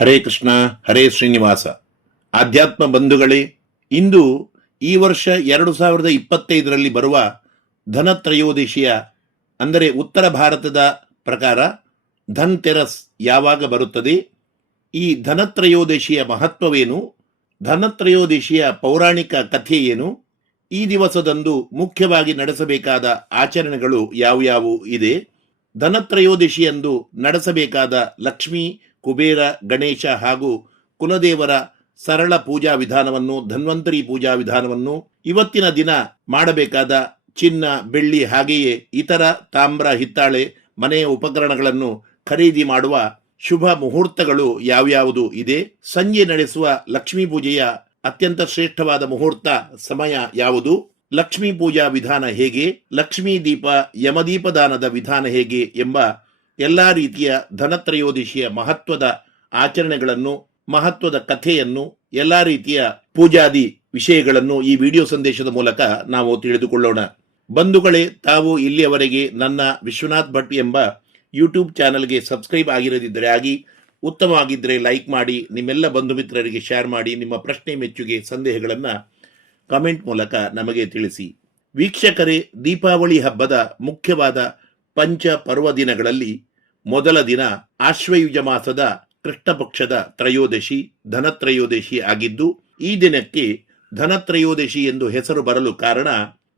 ಹರೇ ಕೃಷ್ಣ, ಹರೇ ಶ್ರೀನಿವಾಸ. ಆಧ್ಯಾತ್ಮ ಬಂಧುಗಳೇ, ಇಂದು ಈ ವರ್ಷ 2025ರಲ್ಲಿ ಬರುವ ಧನತ್ರಯೋದಶಿಯ ಅಂದರೆ ಉತ್ತರ ಭಾರತದ ಪ್ರಕಾರ ಧನ್ ತೆರಸ್ ಯಾವಾಗ ಬರುತ್ತದೆ, ಈ ಧನತ್ರಯೋದಶಿಯ ಮಹತ್ವವೇನು, ಧನತ್ರಯೋದಶಿಯ ಪೌರಾಣಿಕ ಕಥೆ ಏನು, ಈ ದಿವಸದಂದು ಮುಖ್ಯವಾಗಿ ನಡೆಸಬೇಕಾದ ಆಚರಣೆಗಳು ಯಾವ್ಯಾವು ಇದೆ, ಧನತ್ರಯೋದಶಿಯಂದು ನಡೆಸಬೇಕಾದ ಲಕ್ಷ್ಮೀ, ಕುಬೇರ, ಗಣೇಶ ಹಾಗೂ ಕುಲದೇವರ ಸರಳ ಪೂಜಾ ವಿಧಾನವನ್ನು, ಧನ್ವಂತರಿ ಪೂಜಾ ವಿಧಾನವನ್ನು, ಇವತ್ತಿನ ದಿನ ಮಾಡಬೇಕಾದ ಚಿನ್ನ, ಬೆಳ್ಳಿ ಹಾಗೆಯೇ ಇತರ ತಾಮ್ರ, ಹಿತ್ತಾಳೆ, ಮನೆಯ ಉಪಕರಣಗಳನ್ನು ಖರೀದಿ ಮಾಡುವ ಶುಭ ಮುಹೂರ್ತಗಳು ಯಾವ್ಯಾವುದು ಇದೆ, ಸಂಜೆ ನಡೆಸುವ ಲಕ್ಷ್ಮೀ ಪೂಜೆಯ ಅತ್ಯಂತ ಶ್ರೇಷ್ಠವಾದ ಮುಹೂರ್ತ ಸಮಯ ಯಾವುದು, ಲಕ್ಷ್ಮೀ ಪೂಜಾ ವಿಧಾನ ಹೇಗೆ, ಲಕ್ಷ್ಮೀ ದೀಪ, ಯಮದೀಪದಾನದ ವಿಧಾನ ಹೇಗೆ ಎಂಬ ಎಲ್ಲಾ ರೀತಿಯ ಧನತ್ರಯೋದಶಿಯ ಮಹತ್ವದ ಆಚರಣೆಗಳನ್ನು, ಮಹತ್ವದ ಕಥೆಯನ್ನು, ಎಲ್ಲಾ ರೀತಿಯ ಪೂಜಾದಿ ವಿಷಯಗಳನ್ನು ಈ ವಿಡಿಯೋ ಸಂದೇಶದ ಮೂಲಕ ನಾವು ತಿಳಿದುಕೊಳ್ಳೋಣ. ಬಂಧುಗಳೇ, ತಾವು ಇಲ್ಲಿಯವರೆಗೆ ನನ್ನ ವಿಶ್ವನಾಥ್ ಭಟ್ ಎಂಬ ಯೂಟ್ಯೂಬ್ ಚಾನಲ್ಗೆ ಸಬ್ಸ್ಕ್ರೈಬ್ ಆಗಿರದಿದ್ದರೆ ಆಗಿ, ಉತ್ತಮವಾಗಿದ್ದರೆ ಲೈಕ್ ಮಾಡಿ, ನಿಮ್ಮೆಲ್ಲ ಬಂಧು ಮಿತ್ರರಿಗೆ ಶೇರ್ ಮಾಡಿ, ನಿಮ್ಮ ಪ್ರಶ್ನೆ, ಮೆಚ್ಚುಗೆ, ಸಂದೇಹಗಳನ್ನು ಕಮೆಂಟ್ ಮೂಲಕ ನಮಗೆ ತಿಳಿಸಿ. ವೀಕ್ಷಕರೇ, ದೀಪಾವಳಿ ಹಬ್ಬದ ಮುಖ್ಯವಾದ ಪಂಚ ಪರ್ವ ದಿನಗಳಲ್ಲಿ ಮೊದಲ ದಿನ ಆಶ್ವಯುಜ ಮಾಸದ ಕೃಷ್ಣ ಪಕ್ಷದ ತ್ರಯೋದಶಿ, ಧನತ್ರಯೋದಶಿ ಆಗಿದ್ದು, ಈ ದಿನಕ್ಕೆ ಧನತ್ರಯೋದಶಿ ಎಂದು ಹೆಸರು ಬರಲು ಕಾರಣ,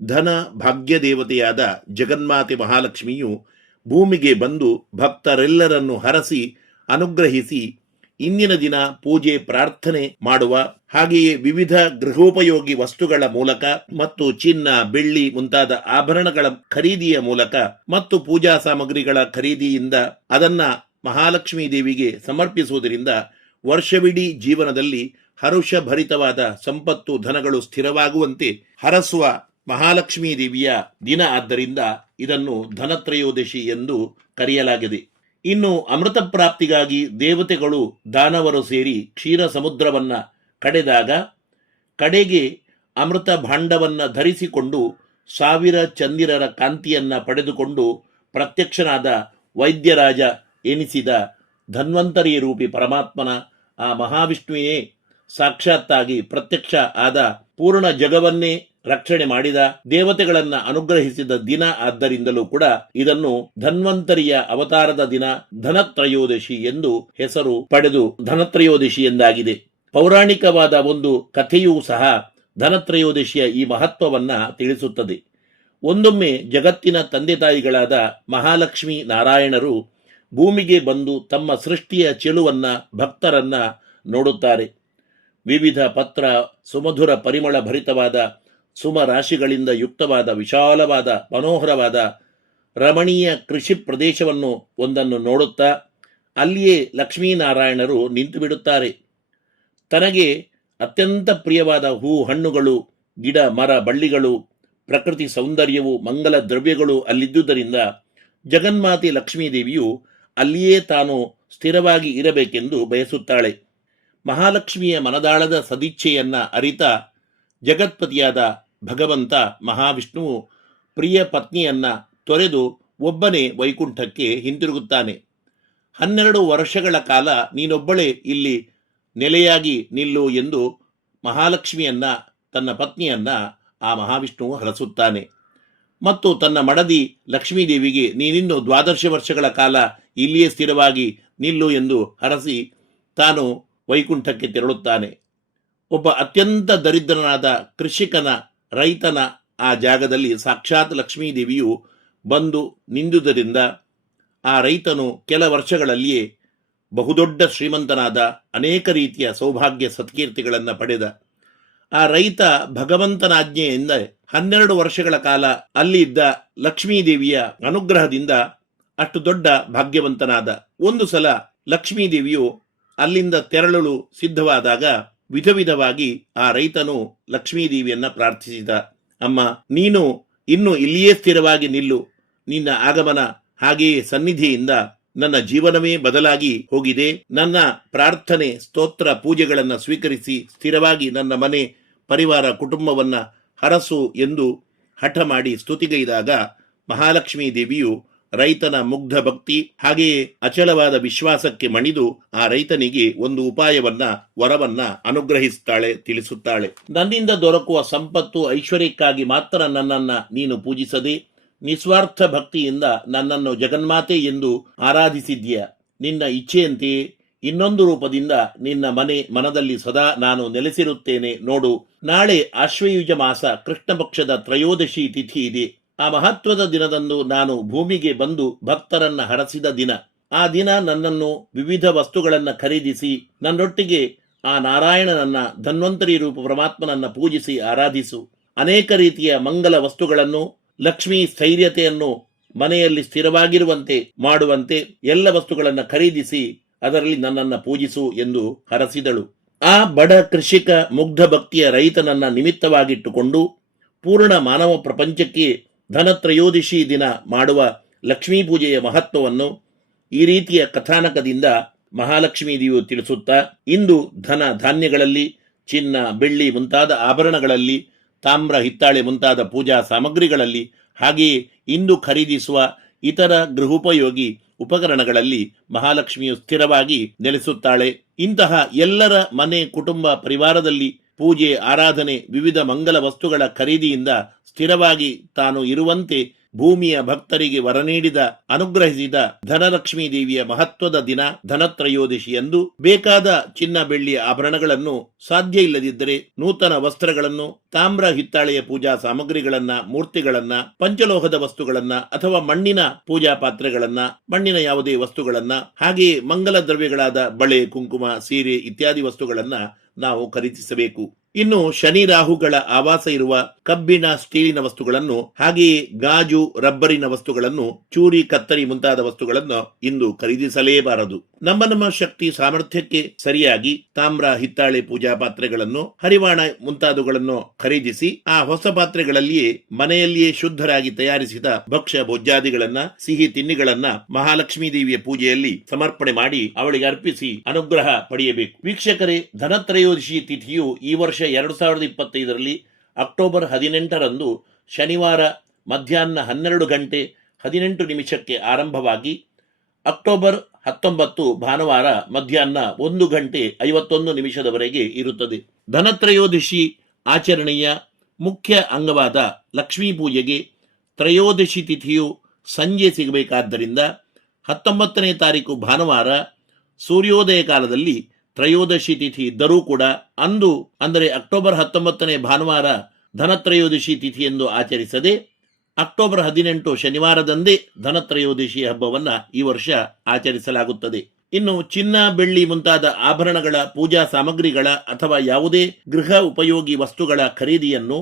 ಧನ ಭಾಗ್ಯ ದೇವತೆಯಾದ ಜಗನ್ಮಾತೆ ಮಹಾಲಕ್ಷ್ಮಿಯು ಭೂಮಿಗೆ ಬಂದು ಭಕ್ತರೆಲ್ಲರನ್ನು ಹರಸಿ ಅನುಗ್ರಹಿಸಿ ಇಂದಿನ ದಿನ ಪೂಜೆ, ಪ್ರಾರ್ಥನೆ ಮಾಡುವ ಹಾಗೆಯೇ ವಿವಿಧ ಗೃಹೋಪಯೋಗಿ ವಸ್ತುಗಳ ಮೂಲಕ ಮತ್ತು ಚಿನ್ನ, ಬೆಳ್ಳಿ ಮುಂತಾದ ಆಭರಣಗಳ ಖರೀದಿಯ ಮೂಲಕ ಮತ್ತು ಪೂಜಾ ಸಾಮಗ್ರಿಗಳ ಖರೀದಿಯಿಂದ ಅದನ್ನ ಮಹಾಲಕ್ಷ್ಮೀ ದೇವಿಗೆ ಸಮರ್ಪಿಸುವುದರಿಂದ ವರ್ಷವಿಡೀ ಜೀವನದಲ್ಲಿ ಹರುಷಭರಿತವಾದ ಸಂಪತ್ತು, ಧನಗಳು ಸ್ಥಿರವಾಗುವಂತೆ ಹರಸುವ ಮಹಾಲಕ್ಷ್ಮೀ ದೇವಿಯ ದಿನ. ಆದ್ದರಿಂದ ಇದನ್ನು ಧನತ್ರಯೋದಶಿ ಎಂದು ಕರೆಯಲಾಗಿದೆ. ಇನ್ನು ಅಮೃತ ಪ್ರಾಪ್ತಿಗಾಗಿ ದೇವತೆಗಳು, ದಾನವರು ಸೇರಿ ಕ್ಷೀರ ಸಮುದ್ರವನ್ನ ಕಡೆದಾಗ ಕಡೆಗೆ ಅಮೃತ ಭಾಂಡವನ್ನ ಧರಿಸಿಕೊಂಡು ಸಾವಿರ ಚಂದಿರರ ಕಾಂತಿಯನ್ನ ಪಡೆದುಕೊಂಡು ಪ್ರತ್ಯಕ್ಷನಾದ ವೈದ್ಯರಾಜ ಎನಿಸಿದ ಧನ್ವಂತರಿ ರೂಪಿ ಪರಮಾತ್ಮನ ಆ ಮಹಾವಿಷ್ಣುವೇ ಸಾಕ್ಷಾತ್ತಾಗಿ ಪ್ರತ್ಯಕ್ಷ ಆದ, ಪೂರ್ಣ ಜಗವನ್ನೇ ರಕ್ಷಣೆ ಮಾಡಿದ, ದೇವತೆಗಳನ್ನ ಅನುಗ್ರಹಿಸಿದ ದಿನ. ಆದ್ದರಿಂದಲೂ ಕೂಡ ಇದನ್ನು ಧನ್ವಂತರಿಯ ಅವತಾರದ ದಿನ ಧನತ್ರಯೋದಶಿ ಎಂದು ಹೆಸರು ಪಡೆದು ಧನತ್ರಯೋದಶಿ ಎಂದಾಗಿದೆ. ಪೌರಾಣಿಕವಾದ ಒಂದು ಕಥೆಯೂ ಸಹ ಧನತ್ರಯೋದಶಿಯ ಈ ಮಹತ್ವವನ್ನ ತಿಳಿಸುತ್ತದೆ. ಒಂದೊಮ್ಮೆ ಜಗತ್ತಿನ ತಂದೆ ತಾಯಿಗಳಾದ ಮಹಾಲಕ್ಷ್ಮೀ ನಾರಾಯಣರು ಭೂಮಿಗೆ ಬಂದು ತಮ್ಮ ಸೃಷ್ಟಿಯ ಚೆಲುವನ್ನ, ಭಕ್ತರನ್ನ ನೋಡುತ್ತಾರೆ. ವಿವಿಧ ಪತ್ರ, ಸುಮಧುರ ಪರಿಮಳ ಭರಿತವಾದ ಸುಮ ರಾಶಿಗಳಿಂದ ಯುಕ್ತವಾದ ವಿಶಾಲವಾದ ಮನೋಹರವಾದ ರಮಣೀಯ ಕೃಷಿ ಪ್ರದೇಶವನ್ನು ಒಂದನ್ನು ನೋಡುತ್ತಾ ಅಲ್ಲಿಯೇ ಲಕ್ಷ್ಮೀನಾರಾಯಣರು ನಿಂತು ಬಿಡುತ್ತಾರೆ. ತನಗೆ ಅತ್ಯಂತ ಪ್ರಿಯವಾದ ಹೂ, ಹಣ್ಣುಗಳು, ಗಿಡ, ಮರ, ಬಳ್ಳಿಗಳು, ಪ್ರಕೃತಿ ಸೌಂದರ್ಯವು, ಮಂಗಲ ದ್ರವ್ಯಗಳು ಅಲ್ಲಿದ್ದುದರಿಂದ ಜಗನ್ಮಾತೆ ಲಕ್ಷ್ಮೀದೇವಿಯು ಅಲ್ಲಿಯೇ ತಾನು ಸ್ಥಿರವಾಗಿ ಇರಬೇಕೆಂದು ಬಯಸುತ್ತಾಳೆ. ಮಹಾಲಕ್ಷ್ಮಿಯ ಮನದಾಳದ ಸದಿಚ್ಛೆಯನ್ನ ಅರಿತ ಜಗತ್ಪತಿಯಾದ ಭಗವಂತ ಮಹಾವಿಷ್ಣುವು ಪ್ರಿಯ ಪತ್ನಿಯನ್ನ ತೊರೆದು ಒಬ್ಬನೇ ವೈಕುಂಠಕ್ಕೆ ಹಿಂತಿರುಗುತ್ತಾನೆ. 12 ವರ್ಷಗಳ ಕಾಲ ನೀನೊಬ್ಬಳೇ ಇಲ್ಲಿ ನೆಲೆಯಾಗಿ ನಿಲ್ಲು ಎಂದು ಮಹಾಲಕ್ಷ್ಮಿಯನ್ನ, ತನ್ನ ಪತ್ನಿಯನ್ನ ಆ ಮಹಾವಿಷ್ಣುವು ಹರಸುತ್ತಾನೆ. ಮತ್ತು ತನ್ನ ಮಡದಿ ಲಕ್ಷ್ಮೀದೇವಿಗೆ ನೀನಿನ್ನು 12 ವರ್ಷಗಳ ಕಾಲ ಇಲ್ಲಿಯೇ ಸ್ಥಿರವಾಗಿ ನಿಲ್ಲು ಎಂದು ಹರಸಿ ತಾನು ವೈಕುಂಠಕ್ಕೆ ತೆರಳುತ್ತಾನೆ. ಒಬ್ಬ ಅತ್ಯಂತ ದರಿದ್ರನಾದ ಕೃಷಿಕನ, ರೈತನ ಆ ಜಾಗದಲ್ಲಿ ಸಾಕ್ಷಾತ್ ಲಕ್ಷ್ಮೀದೇವಿಯು ಬಂದು ನಿಂದುದರಿಂದ ಆ ರೈತನು ಕೆಲ ವರ್ಷಗಳಲ್ಲಿಯೇ ಬಹುದೊಡ್ಡ ಶ್ರೀಮಂತನಾದ, ಅನೇಕ ರೀತಿಯ ಸೌಭಾಗ್ಯ ಸತ್ಕೀರ್ತಿಗಳನ್ನು ಪಡೆದ. ಆ ರೈತ ಭಗವಂತನಾಜ್ಞೆಯಿಂದ 12 ವರ್ಷಗಳ ಕಾಲ ಅಲ್ಲಿ ಇದ್ದ ಲಕ್ಷ್ಮೀದೇವಿಯ ಅನುಗ್ರಹದಿಂದ ಅಷ್ಟು ದೊಡ್ಡ ಭಾಗ್ಯವಂತನಾದ. ಒಂದು ಸಲ ಲಕ್ಷ್ಮೀದೇವಿಯು ಅಲ್ಲಿಂದ ತೆರಳಲು ಸಿದ್ಧವಾದಾಗ ವಿಧ ವಿಧವಾಗಿ ಆ ರೈತನು ಲಕ್ಷ್ಮೀದೇವಿಯನ್ನ ಪ್ರಾರ್ಥಿಸಿದ. ಅಮ್ಮ, ನೀನು ಇನ್ನು ಇಲ್ಲಿಯೇ ಸ್ಥಿರವಾಗಿ ನಿಲ್ಲು. ನಿನ್ನ ಆಗಮನ ಹಾಗೆಯೇ ಸನ್ನಿಧಿಯಿಂದ ನನ್ನ ಜೀವನವೇ ಬದಲಾಗಿ ಹೋಗಿದೆ. ನನ್ನ ಪ್ರಾರ್ಥನೆ, ಸ್ತೋತ್ರ, ಪೂಜೆಗಳನ್ನು ಸ್ವೀಕರಿಸಿ ಸ್ಥಿರವಾಗಿ ನನ್ನ ಮನೆ, ಪರಿವಾರ, ಕುಟುಂಬವನ್ನ ಹರಸು ಎಂದು ಹಠ ಮಾಡಿ ಸ್ತುತಿಗೈದಾಗ ಮಹಾಲಕ್ಷ್ಮೀ ದೇವಿಯು ರೈತನ ಮುಗ್ಧ ಭಕ್ತಿ ಹಾಗೆಯೇ ಅಚಲವಾದ ವಿಶ್ವಾಸಕ್ಕೆ ಮಣಿದು ಆ ರೈತನಿಗೆ ಒಂದು ಉಪಾಯವನ್ನ ವರವನ್ನ ಅನುಗ್ರಹಿಸುತ್ತಾಳೆ, ತಿಳಿಸುತ್ತಾಳೆ. ನನ್ನಿಂದ ದೊರಕುವ ಸಂಪತ್ತು ಐಶ್ವರ್ಯಕ್ಕಾಗಿ ಮಾತ್ರ ನನ್ನನ್ನ ನೀನು ಪೂಜಿಸದೆ ನಿಸ್ವಾರ್ಥ ಭಕ್ತಿಯಿಂದ ನನ್ನನ್ನು ಜಗನ್ಮಾತೆ ಎಂದು ಆರಾಧಿಸಿದ್ಯ. ನಿನ್ನ ಇಚ್ಛೆಯಂತೆಯೇ ಇನ್ನೊಂದು ರೂಪದಿಂದ ನಿನ್ನ ಮನದಲ್ಲಿ ಸದಾ ನಾನು ನೆಲೆಸಿರುತ್ತೇನೆ. ನೋಡು, ನಾಳೆ ಆಶ್ವಯುಜ ಮಾಸ ಕೃಷ್ಣ ಪಕ್ಷದ ತ್ರಯೋದಶಿ ತಿಥಿ ಇದೆ. ಆ ಮಹತ್ವದ ದಿನದಂದು ನಾನು ಭೂಮಿಗೆ ಬಂದು ಭಕ್ತರನ್ನ ಹರಸಿದ ದಿನ. ಆ ದಿನ ನನ್ನನ್ನು ವಿವಿಧ ವಸ್ತುಗಳನ್ನ ಖರೀದಿಸಿ ನನ್ನೊಟ್ಟಿಗೆ ಆ ನಾರಾಯಣನನ್ನ ಧನ್ವಂತರಿ ರೂಪ ಪರಮಾತ್ಮನನ್ನ ಪೂಜಿಸಿ ಆರಾಧಿಸು. ಅನೇಕ ರೀತಿಯ ಮಂಗಲ ವಸ್ತುಗಳನ್ನು, ಲಕ್ಷ್ಮೀ ಸ್ಥೈರ್ಯತೆಯನ್ನು ಮನೆಯಲ್ಲಿ ಸ್ಥಿರವಾಗಿರುವಂತೆ ಮಾಡುವಂತೆ ಎಲ್ಲ ವಸ್ತುಗಳನ್ನು ಖರೀದಿಸಿ ಅದರಲ್ಲಿ ನನ್ನನ್ನು ಪೂಜಿಸು ಎಂದು ಹರಸಿದಳು. ಆ ಬಡ ಕೃಷಿಕ ಮುಗ್ಧ ಭಕ್ತಿಯ ರೈತನನ್ನ ನಿಮಿತ್ತವಾಗಿಟ್ಟುಕೊಂಡು ಪೂರ್ಣ ಮಾನವ ಪ್ರಪಂಚಕ್ಕೆ ಧನತ್ರಯೋದಶಿ ದಿನ ಮಾಡುವ ಲಕ್ಷ್ಮೀ ಪೂಜೆಯ ಮಹತ್ವವನ್ನು ಈ ರೀತಿಯ ಕಥಾನಕದಿಂದ ಮಹಾಲಕ್ಷ್ಮೀ ದೇವಿಯು ತಿಳಿಸುತ್ತಾ, ಇಂದು ಧನ ಧಾನ್ಯಗಳಲ್ಲಿ, ಚಿನ್ನ ಬೆಳ್ಳಿ ಮುಂತಾದ ಆಭರಣಗಳಲ್ಲಿ, ತಾಮ್ರ ಹಿತ್ತಾಳೆ ಮುಂತಾದ ಪೂಜಾ ಸಾಮಗ್ರಿಗಳಲ್ಲಿ, ಹಾಗೆಯೇ ಇಂದು ಖರೀದಿಸುವ ಇತರ ಗೃಹೋಪಯೋಗಿ ಉಪಕರಣಗಳಲ್ಲಿ ಮಹಾಲಕ್ಷ್ಮಿಯು ಸ್ಥಿರವಾಗಿ ನೆಲೆಸುತ್ತಾಳೆ. ಇಂತಹ ಎಲ್ಲರ ಮನೆ, ಕುಟುಂಬ, ಪರಿವಾರದಲ್ಲಿ ಪೂಜೆ, ಆರಾಧನೆ, ವಿವಿಧ ಮಂಗಲ ವಸ್ತುಗಳ ಖರೀದಿಯಿಂದ ಸ್ಥಿರವಾಗಿ ತಾನು ಇರುವಂತೆ ಭೂಮಿಯ ಭಕ್ತರಿಗೆ ವರ ನೀಡಿದ, ಅನುಗ್ರಹಿಸಿದ ಧನಲಕ್ಷ್ಮೀ ದೇವಿಯ ಮಹತ್ವದ ದಿನ ಧನತ್ರಯೋದಶಿಯಂದು ಬೇಕಾದ ಚಿನ್ನ ಬೆಳ್ಳಿಯ ಆಭರಣಗಳನ್ನು, ಸಾಧ್ಯ ಇಲ್ಲದಿದ್ದರೆ ನೂತನ ವಸ್ತ್ರಗಳನ್ನು, ತಾಮ್ರ ಹಿತ್ತಾಳೆಯ ಪೂಜಾ ಸಾಮಗ್ರಿಗಳನ್ನ, ಮೂರ್ತಿಗಳನ್ನ, ಪಂಚಲೋಹದ ವಸ್ತುಗಳನ್ನ ಅಥವಾ ಮಣ್ಣಿನ ಪೂಜಾ ಪಾತ್ರೆಗಳನ್ನ, ಮಣ್ಣಿನ ಯಾವುದೇ ವಸ್ತುಗಳನ್ನ, ಹಾಗೆಯೇ ಮಂಗಲ ದ್ರವ್ಯಗಳಾದ ಬಳೆ, ಕುಂಕುಮ, ಸೀರೆ ಇತ್ಯಾದಿ ವಸ್ತುಗಳನ್ನ ನಾವು ಖರೀದಿಸಬೇಕು. ಇನ್ನು ಶನಿ ರಾಹುಗಳ ಆವಾಸ ಇರುವ ಕಬ್ಬಿಣ, ಸ್ಟೀಲಿನ ವಸ್ತುಗಳನ್ನು, ಹಾಗೆಯೇ ಗಾಜು, ರಬ್ಬರಿನ ವಸ್ತುಗಳನ್ನು, ಚೂರಿ, ಕತ್ತರಿ ಮುಂತಾದ ವಸ್ತುಗಳನ್ನು ಇಂದು ಖರೀದಿಸಲೇಬಾರದು. ನಮ್ಮ ಶಕ್ತಿ ಸಾಮರ್ಥ್ಯಕ್ಕೆ ಸರಿಯಾಗಿ ತಾಮ್ರ ಹಿತ್ತಾಳೆ ಪೂಜಾ ಪಾತ್ರೆಗಳನ್ನು, ಹರಿವಾಣ ಮುಂತಾದವುಗಳನ್ನು ಖರೀದಿಸಿ ಆ ಹೊಸ ಪಾತ್ರೆಗಳಲ್ಲಿಯೇ ಮನೆಯಲ್ಲಿಯೇ ಶುದ್ಧರಾಗಿ ತಯಾರಿಸಿದ ಭಕ್ಷ್ಯ ಭೋಜ್ಯಾದಿಗಳನ್ನ, ಸಿಹಿ ತಿನ್ನಿಗಳನ್ನ ಮಹಾಲಕ್ಷ್ಮೀ ದೇವಿಯ ಪೂಜೆಯಲ್ಲಿ ಸಮರ್ಪಣೆ ಮಾಡಿ ಅವಳಿಗೆ ಅರ್ಪಿಸಿ ಅನುಗ್ರಹ ಪಡೆಯಬೇಕು. ವೀಕ್ಷಕರೇ, ಧನತ್ರಯೋದಶಿ ತಿಥಿಯು ಈ ವರ್ಷ 2025ರಲ್ಲಿ ಅಕ್ಟೋಬರ್ 18ರಂದು ಶನಿವಾರ ಮಧ್ಯಾಹ್ನ 12 ಗಂಟೆ 18 ನಿಮಿಷಕ್ಕೆ ಆರಂಭವಾಗಿ ಅಕ್ಟೋಬರ್ 19 ಭಾನುವಾರ ಮಧ್ಯಾಹ್ನ 1 ಗಂಟೆ 51 ನಿಮಿಷದವರೆಗೆ ಇರುತ್ತದೆ. ಧನತ್ರಯೋದಶಿ ಆಚರಣೆಯ ಮುಖ್ಯ ಅಂಗವಾದ ಲಕ್ಷ್ಮೀ ಪೂಜೆಗೆ ತ್ರಯೋದಶಿ ತಿಥಿಯು ಸಂಜೆ ಸಿಗಬೇಕಾದ್ದರಿಂದ 19ನೇ ತಾರೀಕು ಭಾನುವಾರ ಸೂರ್ಯೋದಯ ಕಾಲದಲ್ಲಿ ತ್ರಯೋದಶಿ ತಿಥಿ ಇದ್ದರೂ ಕೂಡ ಅಂದು, ಅಂದರೆ ಅಕ್ಟೋಬರ್ 19ನೇ ಭಾನುವಾರ ಧನತ್ರಯೋದಶಿ ತಿಥಿ ಎಂದು ಆಚರಿಸದೆ ಅಕ್ಟೋಬರ್ 18 ಶನಿವಾರದಂದೇ ಧನತ್ರಯೋದಶಿ ಹಬ್ಬವನ್ನ ಈ ವರ್ಷ ಆಚರಿಸಲಾಗುತ್ತದೆ. ಇನ್ನು ಚಿನ್ನ, ಬೆಳ್ಳಿ ಮುಂತಾದ ಆಭರಣಗಳ, ಪೂಜಾ ಸಾಮಗ್ರಿಗಳ ಅಥವಾ ಯಾವುದೇ ಗೃಹ ಉಪಯೋಗಿ ವಸ್ತುಗಳ ಖರೀದಿಯನ್ನು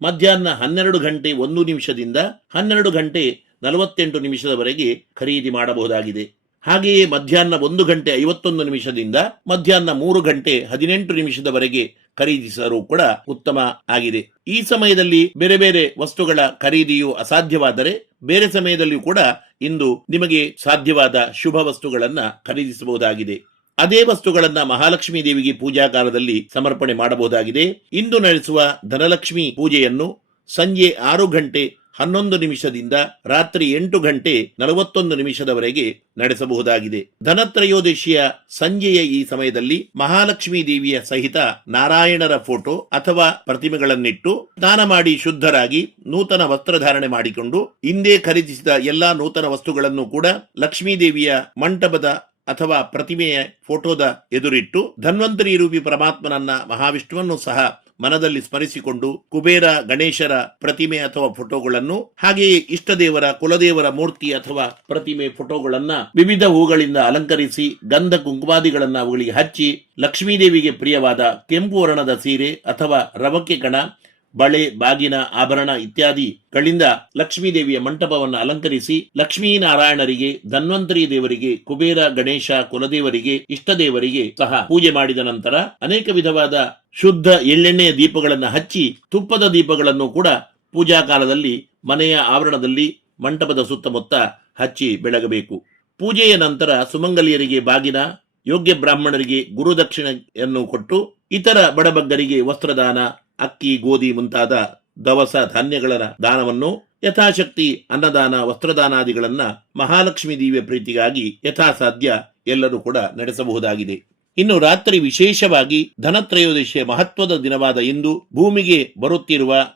ಮಧ್ಯಾಹ್ನ 12 ಗಂಟೆ 1 ನಿಮಿಷದಿಂದ 12 ಗಂಟೆ 48 ನಿಮಿಷದವರೆಗೆ ಖರೀದಿ ಮಾಡಬಹುದಾಗಿದೆ. ಹಾಗೆಯೇ ಮಧ್ಯಾಹ್ನ 1 ಗಂಟೆ 51 ನಿಮಿಷದಿಂದ ಮಧ್ಯಾಹ್ನ 3 ಗಂಟೆ 18 ನಿಮಿಷದವರೆಗೆ ಖರೀದಿಸಲು ಕೂಡ ಉತ್ತಮ ಆಗಿದೆ. ಈ ಸಮಯದಲ್ಲಿ ಬೇರೆ ಬೇರೆ ವಸ್ತುಗಳ ಖರೀದಿಯು ಅಸಾಧ್ಯವಾದರೆ ಬೇರೆ ಸಮಯದಲ್ಲಿಯೂ ಕೂಡ ಇಂದು ನಿಮಗೆ ಸಾಧ್ಯವಾದ ಶುಭ ವಸ್ತುಗಳನ್ನ ಖರೀದಿಸಬಹುದಾಗಿದೆ. ಅದೇ ವಸ್ತುಗಳನ್ನ ಮಹಾಲಕ್ಷ್ಮೀ ದೇವಿಗೆ ಪೂಜಾ ಕಾಲದಲ್ಲಿ ಸಮರ್ಪಣೆ ಮಾಡಬಹುದಾಗಿದೆ. ಇಂದು ನಡೆಸುವ ಧನಲಕ್ಷ್ಮಿ ಪೂಜೆಯನ್ನು ಸಂಜೆ 6 ಗಂಟೆ 11 ನಿಮಿಷದಿಂದ ರಾತ್ರಿ 8 ಗಂಟೆ 41 ನಿಮಿಷದವರೆಗೆ ನಡೆಸಬಹುದಾಗಿದೆ. ಧನತ್ರಯೋದಶಿಯ ಸಂಜೆಯ ಈ ಸಮಯದಲ್ಲಿ ಮಹಾಲಕ್ಷ್ಮೀ ದೇವಿಯ ಸಹಿತ ನಾರಾಯಣರ ಫೋಟೋ ಅಥವಾ ಪ್ರತಿಮೆಗಳನ್ನಿಟ್ಟು ಸ್ನಾನ ಮಾಡಿ ಶುದ್ಧರಾಗಿ ನೂತನ ವಸ್ತ್ರಧಾರಣೆ ಮಾಡಿಕೊಂಡು ಹಿಂದೆ ಖರೀದಿಸಿದ ಎಲ್ಲಾ ನೂತನ ವಸ್ತುಗಳನ್ನು ಕೂಡ ಲಕ್ಷ್ಮೀ ದೇವಿಯ ಮಂಟಪದ ಅಥವಾ ಪ್ರತಿಮೆಯ ಫೋಟೋದ ಎದುರಿಟ್ಟು ಧನ್ವಂತರಿ ರೂಪಿ ಪರಮಾತ್ಮನನ್ನ, ಮಹಾವಿಷ್ಣುವನ್ನು ಸಹ ಮನದಲ್ಲಿ ಸ್ಮರಿಸಿಕೊಂಡು ಕುಬೇರ, ಗಣೇಶರ ಪ್ರತಿಮೆ ಅಥವಾ ಫೋಟೋಗಳನ್ನು, ಹಾಗೆಯೇ ಇಷ್ಟ ದೇವರ, ಕುಲದೇವರ ಮೂರ್ತಿ ಅಥವಾ ಪ್ರತಿಮೆ ಫೋಟೋಗಳನ್ನ ವಿವಿಧ ಹೂಗಳಿಂದ ಅಲಂಕರಿಸಿ ಗಂಧ ಕುಂಕುಮಾದಿಗಳನ್ನ ಅವುಗಳಿಗೆ ಹಚ್ಚಿ ಲಕ್ಷ್ಮೀದೇವಿಗೆ ಪ್ರಿಯವಾದ ಕೆಂಪು ವರ್ಣದ ಸೀರೆ ಅಥವಾ ರವಕೆ ಕಣ, ಬಳೆ, ಬಾಗಿನ, ಆಭರಣ ಇತ್ಯಾದಿಗಳಿಂದ ಲಕ್ಷ್ಮೀ ದೇವಿಯ ಮಂಟಪವನ್ನು ಅಲಂಕರಿಸಿ ಲಕ್ಷ್ಮೀನಾರಾಯಣರಿಗೆ, ಧನ್ವಂತರಿ ದೇವರಿಗೆ, ಕುಬೇರ, ಗಣೇಶ, ಕುಲದೇವರಿಗೆ, ಇಷ್ಟ ದೇವರಿಗೆ ಸಹ ಪೂಜೆ ಮಾಡಿದ ನಂತರ ಅನೇಕ ವಿಧವಾದ ಶುದ್ಧ ಎಳ್ಳೆಣ್ಣೆಯ ದೀಪಗಳನ್ನು ಹಚ್ಚಿ ತುಪ್ಪದ ದೀಪಗಳನ್ನು ಕೂಡ ಪೂಜಾ ಕಾಲದಲ್ಲಿ ಮನೆಯ ಆವರಣದಲ್ಲಿ ಮಂಟಪದ ಸುತ್ತಮುತ್ತ ಹಚ್ಚಿ ಬೆಳಗಬೇಕು. ಪೂಜೆಯ ನಂತರ ಸುಮಂಗಲಿಯರಿಗೆ ಬಾಗಿನ, ಯೋಗ್ಯ ಬ್ರಾಹ್ಮಣರಿಗೆ ಗುರುದಕ್ಷಿಣೆಯನ್ನು ಕೊಟ್ಟು ಇತರ ಬಡಬಗ್ಗರಿಗೆ ವಸ್ತ್ರದಾನ, ಅಕ್ಕಿ, ಗೋಧಿ ಮುಂತಾದ ದವಸ ಧಾನ್ಯಗಳ ದಾನವನ್ನು ಯಥಾಶಕ್ತಿ ಅನ್ನದಾನ ವಸ್ತ್ರದಾನಾದಿಗಳನ್ನ ಮಹಾಲಕ್ಷ್ಮೀ ದೇವಿಯ ಪ್ರೀತಿಗಾಗಿ ಯಥಾಸಾಧ್ಯ ಎಲ್ಲರೂ ಕೂಡ ನಡೆಸಬಹುದಾಗಿದೆ. ಇನ್ನು ರಾತ್ರಿ ವಿಶೇಷವಾಗಿ ಧನತ್ರಯೋದಶಿಯ ಮಹತ್ವದ ದಿನವಾದ ಇಂದು ಭೂಮಿಗೆ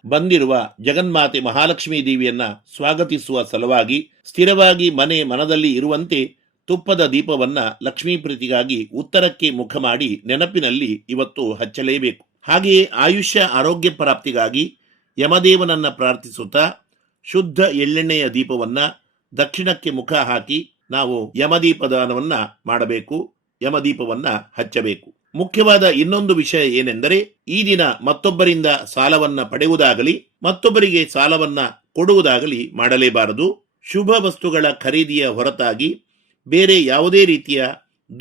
ಬಂದಿರುವ ಜಗನ್ಮಾತೆ ಮಹಾಲಕ್ಷ್ಮೀ ದೇವಿಯನ್ನ ಸ್ವಾಗತಿಸುವ ಸಲುವಾಗಿ ಸ್ಥಿರವಾಗಿ ಮನದಲ್ಲಿ ಇರುವಂತೆ ತುಪ್ಪದ ದೀಪವನ್ನ ಲಕ್ಷ್ಮೀ ಪ್ರೀತಿಗಾಗಿ ಉತ್ತರಕ್ಕೆ ಮುಖ ಮಾಡಿ ನೆನಪಿನಲ್ಲಿ ಇವತ್ತು ಹಚ್ಚಲೇಬೇಕು. ಹಾಗೆಯೇ ಆಯುಷ್ಯ ಆರೋಗ್ಯ ಪ್ರಾಪ್ತಿಗಾಗಿ ಯಮದೇವನನ್ನ ಪ್ರಾರ್ಥಿಸುತ್ತಾ ಶುದ್ಧ ಎಳ್ಳೆಣ್ಣೆಯ ದೀಪವನ್ನ ದಕ್ಷಿಣಕ್ಕೆ ಮುಖ ಹಾಕಿ ನಾವು ಯಮದೀಪದಾನವನ್ನ ಮಾಡಬೇಕು, ಯಮದೀಪವನ್ನ ಹಚ್ಚಬೇಕು. ಮುಖ್ಯವಾದ ಇನ್ನೊಂದು ವಿಷಯ ಏನೆಂದರೆ, ಈ ದಿನ ಮತ್ತೊಬ್ಬರಿಂದ ಸಾಲವನ್ನ ಪಡೆಯುವುದಾಗಲಿ ಮತ್ತೊಬ್ಬರಿಗೆ ಸಾಲವನ್ನ ಕೊಡುವುದಾಗಲಿ ಮಾಡಲೇಬಾರದು. ಶುಭ ವಸ್ತುಗಳ ಖರೀದಿಯ ಹೊರತಾಗಿ ಬೇರೆ ಯಾವುದೇ ರೀತಿಯ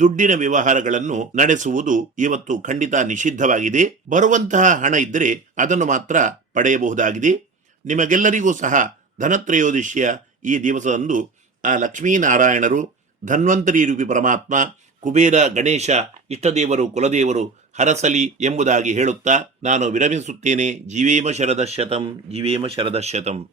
ದುಡ್ಡಿನ ವ್ಯವಹಾರಗಳನ್ನು ನಡೆಸುವುದು ಇವತ್ತು ಖಂಡಿತ ನಿಷಿದ್ಧವಾಗಿದೆ. ಬರುವಂತಹ ಹಣ ಇದ್ದರೆ ಅದನ್ನು ಮಾತ್ರ ಪಡೆಯಬಹುದಾಗಿದೆ. ನಿಮಗೆಲ್ಲರಿಗೂ ಸಹ ಧನತ್ರಯೋದಶಿಯ ಈ ದಿವಸದಂದು ಆ ಲಕ್ಷ್ಮೀನಾರಾಯಣರು, ಧನ್ವಂತರಿ ರೂಪಿ ಪರಮಾತ್ಮ, ಕುಬೇರ, ಗಣೇಶ, ಇಷ್ಟದೇವರು, ಕುಲದೇವರು ಹರಸಲಿ ಎಂಬುದಾಗಿ ಹೇಳುತ್ತಾ ನಾನು ವಿರಮಿಸುತ್ತೇನೆ. ಜೀವೇಮ ಶರದಶತಂ, ಜೀವೇಮ ಶರದಶತಂ.